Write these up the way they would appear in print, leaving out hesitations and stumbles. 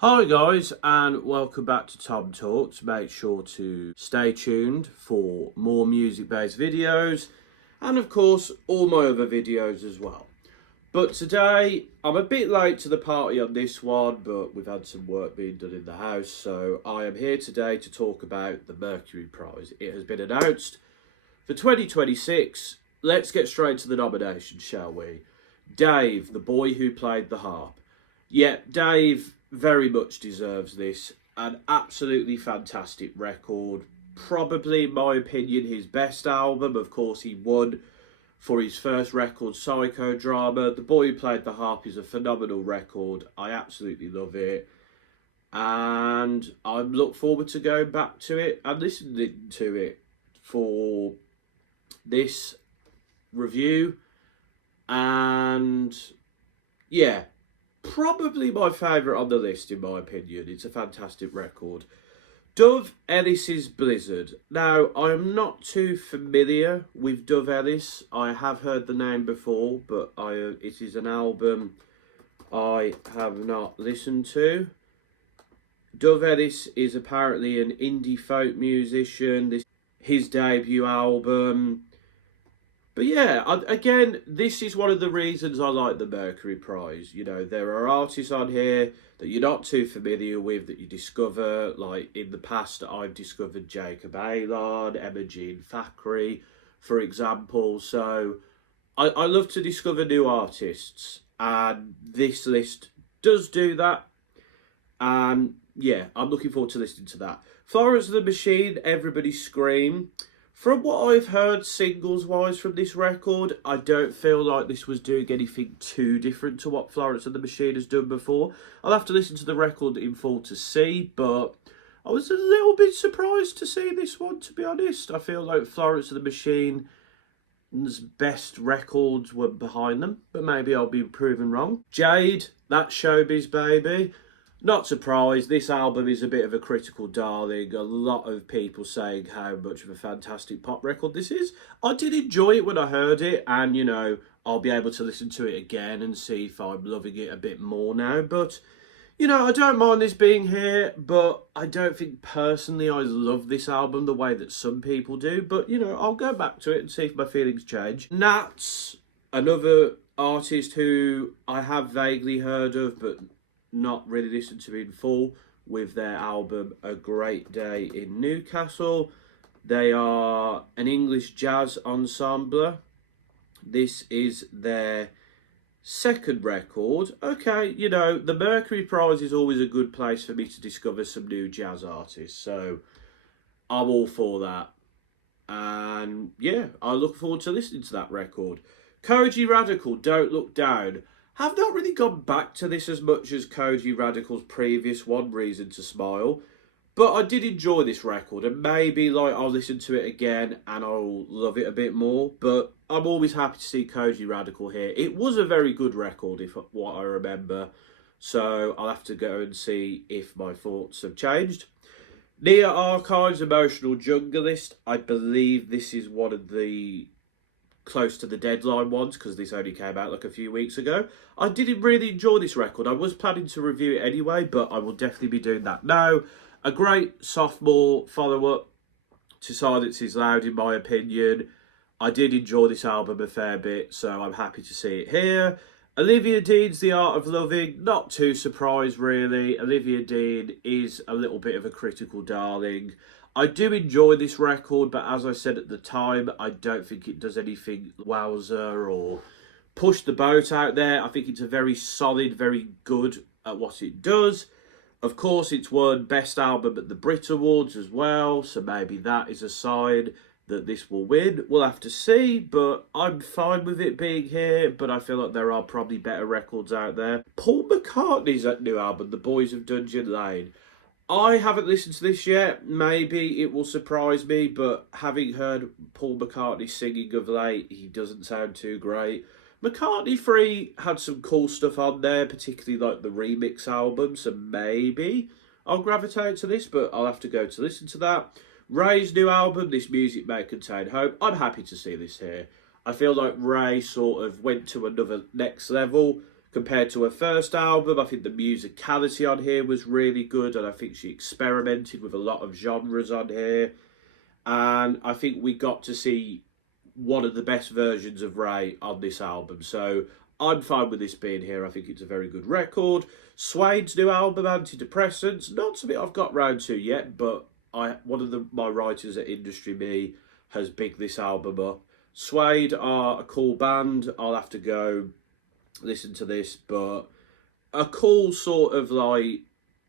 Hi guys, and welcome back to TomTalks. Make sure to stay tuned for more music-based videos and of course all my other videos as well. But today I'm a bit late to the party on this one, but we've had some work being done in the house, so I am here today to talk about the Mercury Prize. It has been announced for 2026. Let's get straight to the nominations, shall we? Dave, the boy who played the harp. Yeah, Dave very much deserves this. An absolutely fantastic record. Probably, in my opinion, his best album. Of course, he won for his first record, Psychodrama. The Boy Who Played the Harp is a phenomenal record. I absolutely love it. And I look forward to going back to it and listening to it for this review. And yeah, probably my favourite on the list, in my opinion. It's a fantastic record. Dove Ellis's Blizzard. Now, I am not too familiar with Dove Ellis. I have heard the name before, but it is an album I have not listened to. Dove Ellis is apparently an indie folk musician. This his debut album. But yeah, again, this is one of the reasons I like the Mercury Prize. You know, there are artists on here that you're not too familiar with that you discover. Like in the past, I've discovered Jacob Elon, Emma Jean Thackeray, for example. So I love to discover new artists, and this list does do that. And yeah, I'm looking forward to listening to that. Florence and the Machine, Everybody Scream. From what I've heard singles-wise from this record, I don't feel like this was doing anything too different to what Florence and the Machine has done before. I'll have to listen to the record in full to see, but I was a little bit surprised to see this one, to be honest. I feel like Florence and the Machine's best records were behind them, but maybe I'll be proven wrong. Jade, That Showbiz Baby. Not surprised, this album is a bit of a critical darling. A lot of people saying how much of a fantastic pop record this is. I did enjoy it when I heard it, and you know, I'll be able to listen to it again and see if I'm loving it a bit more now. But, you know, I don't mind this being here, but I don't think personally I love this album the way that some people do. But, you know, I'll go back to it and see if my feelings change. Nats, another artist who I have vaguely heard of, but not really listened to in full, with their album A Great Day in Newcastle. They are an English jazz ensemble. This is their second record. Okay, you know, the Mercury Prize is always a good place for me to discover some new jazz artists, so I'm all for that. And yeah, I look forward to listening to that record. Koji Radical, Don't Look Down. Have not really gone back to this as much as Koji Radical's previous one, Reason to Smile. But I did enjoy this record, and maybe like I'll listen to it again and I'll love it a bit more. But I'm always happy to see Koji Radical here. It was a very good record, if what I remember. So I'll have to go and see if my thoughts have changed. Nia Archives, Emotional Junglist. I believe this is one of the close to the deadline ones, because this only came out like a few weeks ago. I didn't really enjoy this record. I was planning to review it anyway, but I will definitely be doing that now. A great sophomore follow-up to Silence Is Loud, in my opinion. I did enjoy this album a fair bit, so I'm happy to see it here. Olivia Dean's The Art of Loving. Not too surprised, really. Olivia Dean is a little bit of a critical darling. I do enjoy this record, but as I said at the time, I don't think it does anything wowzer or push the boat out there. I think it's a very solid, very good at what it does. Of course, it's won Best Album at the Brit Awards as well, so maybe that is a sign that this will win. We'll have to see, but I'm fine with it being here, but I feel like there are probably better records out there. Paul McCartney's new album, The Boys of Dungeon Lane. I haven't listened to this yet. Maybe it will surprise me, but having heard Paul McCartney singing of late, he doesn't sound too great. McCartney 3 had some cool stuff on there, particularly like the remix album, so maybe I'll gravitate to this, but I'll have to go to listen to that. Ray's new album, This Music May Contain Hope. I'm happy to see this here. I feel like Ray sort of went to another next level compared to her first album. I think the musicality on here was really good, and I think she experimented with a lot of genres on here. And I think we got to see one of the best versions of Ray on this album. So I'm fine with this being here. I think it's a very good record. Suede's new album, Antidepressants, not something I've got round to yet, but one of my writers at Industry Me has bigged this album up. Suede are a cool band. I'll have to go listen to this, but a cool sort of like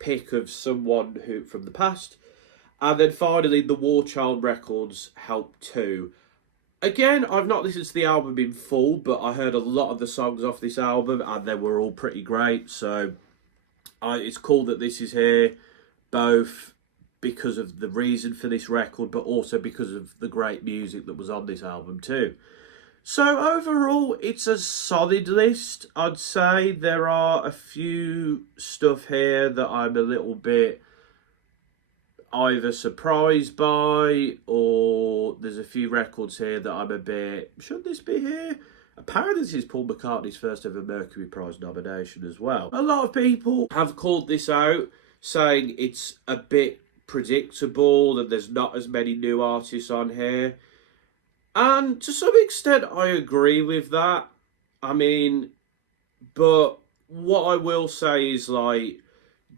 pick of someone who from the past. And then finally, the War Child records helped too. Again, I've not listened to the album in full, but I heard a lot of the songs off this album, and they were all pretty great. So it's cool that this is here, both because of the reason for this record, but also because of the great music that was on this album too. So overall, it's a solid list. I'd say there are a few stuff here that I'm a little bit either surprised by, or there's a few records here that I'm a bit, should this be here? Apparently this is Paul McCartney's first ever Mercury Prize nomination as well. A lot of people have called this out, saying it's a bit predictable and there's not as many new artists on here. And to some extent I agree with that. I mean, but what I will say is, like,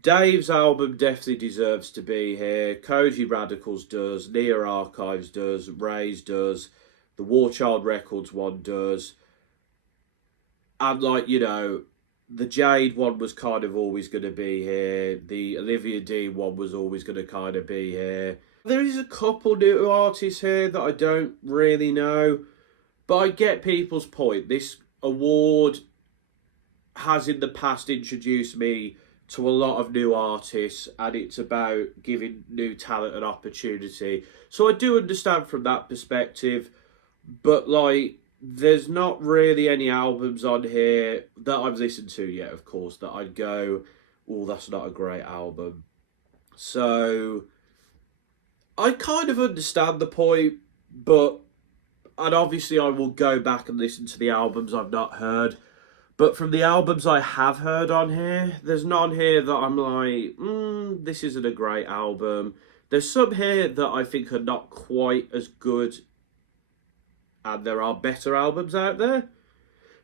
Dave's album definitely deserves to be here. Koji Radicals does. Nia Archives does. Ray's does. The War Child Records one does. And, like, you know, the Jade one was kind of always going to be here. The Olivia Dean one was always going to kind of be here. There is a couple new artists here that I don't really know. But I get people's point. This award has in the past introduced me to a lot of new artists, and it's about giving new talent an opportunity. So I do understand from that perspective, but like, there's not really any albums on here that I've listened to yet, of course, that I'd go, oh, that's not a great album. So I kind of understand the point, and obviously I will go back and listen to the albums I've not heard. But from the albums I have heard on here, there's none here that I'm like, this isn't a great album. There's some here that I think are not quite as good, and there are better albums out there.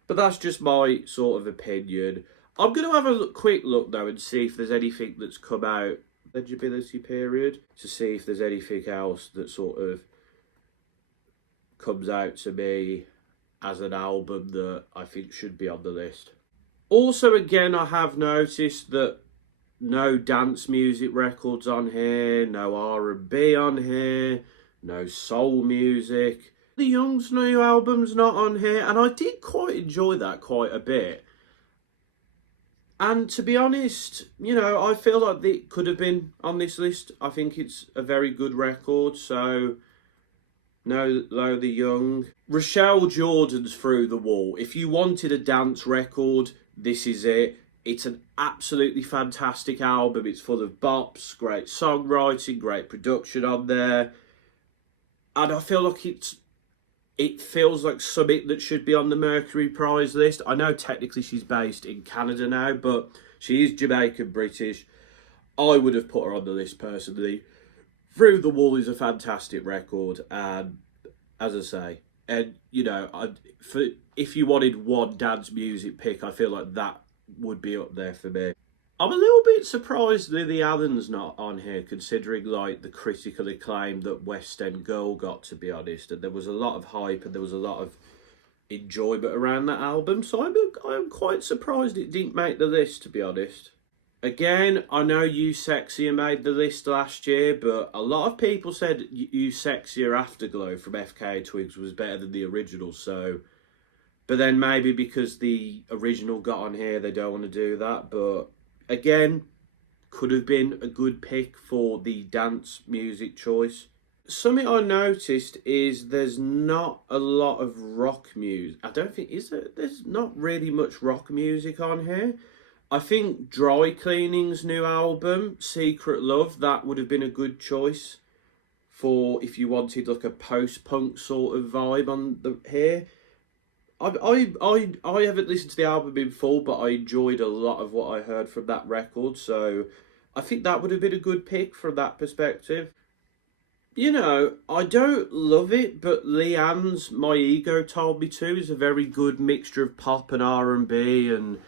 But that's just my sort of opinion. I'm going to have a quick look, though, and see if there's anything that's come out eligibility period, to see if there's anything else that sort of comes out to me as an album that I think should be on the list. Also, again, I have noticed that no dance music records on here, no R&B on here, no soul music. The Young's new album's not on here, and I did quite enjoy that quite a bit. And to be honest, you know, I feel like it could have been on this list. I think it's a very good record, so no Low the Young. Rochelle Jordan's Through the Wall. If you wanted a dance record, this is it. It's an absolutely fantastic album. It's full of bops, great songwriting, great production on there. And I feel like it feels like something that should be on the Mercury Prize list. I know technically she's based in Canada now, but she is Jamaican British. I would have put her on the list personally. Through the Wall is a fantastic record, and as I say, and you know, if you wanted one dance music pick, I feel like that would be up there for me. I'm a little bit surprised Lily Allen's not on here, considering like the critical acclaim that West End Girl got, to be honest, and there was a lot of hype and there was a lot of enjoyment around that album. So I'm quite surprised it didn't make the list, to be honest. Again, I know You Sexier made the list last year, but a lot of people said You Sexier Afterglow from FKA Twigs was better than the original, so... But then maybe because the original got on here, they don't want to do that. But again, could have been a good pick for the dance music choice. Something I noticed is there's not a lot of rock music. I don't think, there's not really much rock music on here. I think Dry Cleaning's new album, Secret Love, that would have been a good choice for if you wanted like a post-punk sort of vibe on here. I haven't listened to the album in full, but I enjoyed a lot of what I heard from that record. So I think that would have been a good pick from that perspective. You know, I don't love it, but Leanne's "My Ego Told Me To" is a very good mixture of pop and R&B, and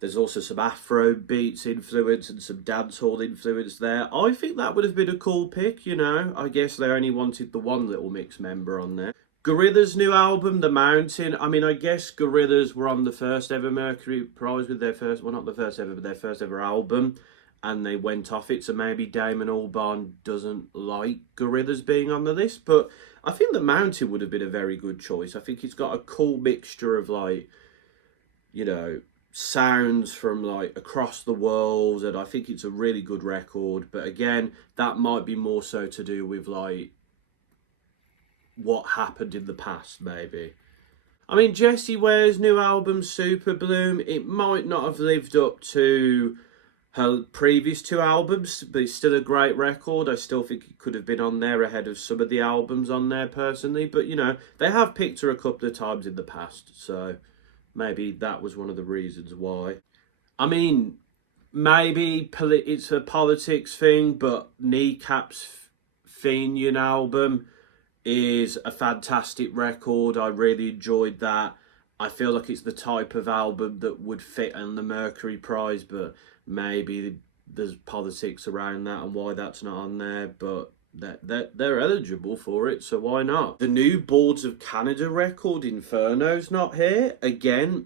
there's also some Afro beats influence and some dancehall influence there. I think that would have been a cool pick, you know. I guess they only wanted the one Little Mix member on there. Gorillaz' new album, The Mountain. I mean, I guess Gorillaz were on the first ever Mercury Prize with their first, well, not the first ever, but their first ever album, and they went off it. So maybe Damon Albarn doesn't like Gorillaz being on the list, but I think The Mountain would have been a very good choice. I think it's got a cool mixture of, like, you know, sounds from like across the world, and I think it's a really good record. But again, that might be more so to do with like what happened in the past, maybe. I mean, Jessie Ware's new album, Super Bloom, it might not have lived up to her previous two albums, but it's still a great record. I still think it could have been on there ahead of some of the albums on there personally. But, you know, they have picked her a couple of times in the past, so maybe that was one of the reasons why. I mean, maybe it's a politics thing, but Kneecap's Fenian album is a fantastic record. I really enjoyed that. I feel like it's the type of album that would fit on the Mercury Prize, but maybe there's politics around that and why that's not on there, but they're eligible for it, so why not? The new Boards of Canada record, Inferno's not here. Again,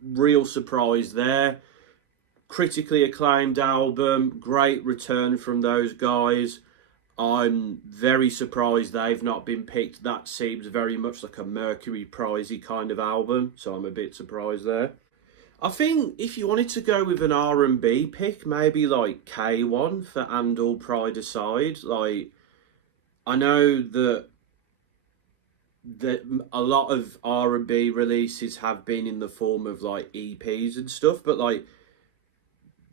real surprise there. Critically acclaimed album, great return from those guys. I'm very surprised they've not been picked. That seems very much like a Mercury Prize-y kind of album, so I'm a bit surprised there. I think if you wanted to go with an R&B pick, maybe like K1 for And All Pride Aside. Like, I know that a lot of R&B releases have been in the form of like EPs and stuff, but like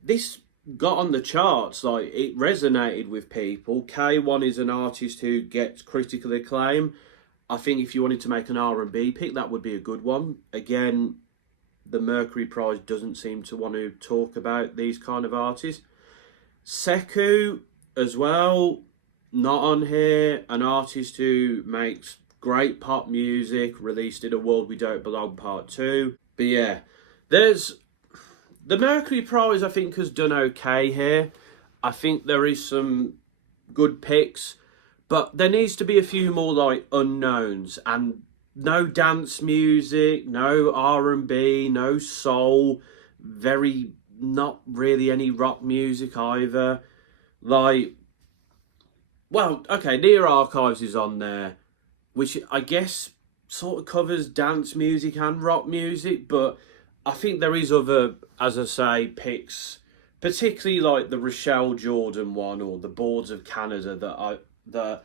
this got on the charts, like it resonated with people. K1 is an artist who gets critical acclaim. I think if you wanted to make an R&B pick, that would be a good one. Again, the Mercury Prize doesn't seem to want to talk about these kind of artists. Sekou as well, not on here. An artist who makes great pop music, released in A World We Don't Belong Part 2. But yeah, there's the Mercury Prize, I think, has done okay here. I think there is some good picks, but there needs to be a few more like unknowns, and no dance music, no R&B, no soul, very not really any rock music either. Like, well, okay, Near Archives is on there, which I guess sort of covers dance music and rock music, but I think there is other, as I say, picks, particularly like the Rochelle Jordan one or the Boards of Canada that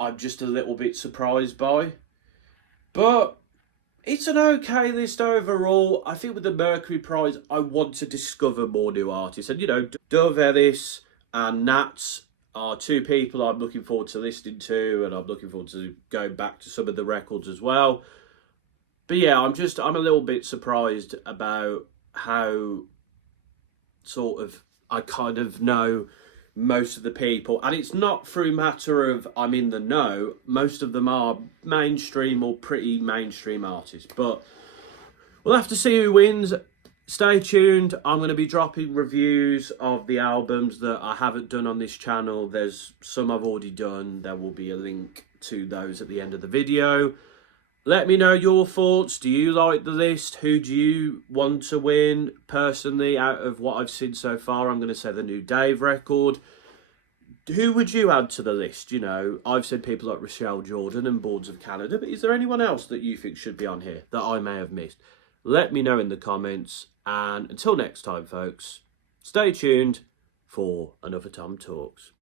I'm just a little bit surprised by. But it's an okay list overall. I think with the Mercury Prize, I want to discover more new artists. And, you know, Dove Ellis and Nats are two people I'm looking forward to listening to, and I'm looking forward to going back to some of the records as well. But yeah, I'm a little bit surprised about how sort of I kind of know most of the people, and it's not through matter of I'm in the know. Most of them are mainstream or pretty mainstream artists, but we'll have to see who wins. Stay tuned. I'm going to be dropping reviews of the albums that I haven't done on this channel. There's some I've already done. There will be a link to those at the end of the video. Let me know your thoughts. Do you like the list? Who do you want to win? Personally, out of what I've seen so far, I'm going to say the new Dave record. Who would you add to the list? You know, I've said people like Rochelle Jordan and Boards of Canada, but is there anyone else that you think should be on here that I may have missed? Let me know in the comments. And until next time, folks, stay tuned for another Tom Talks.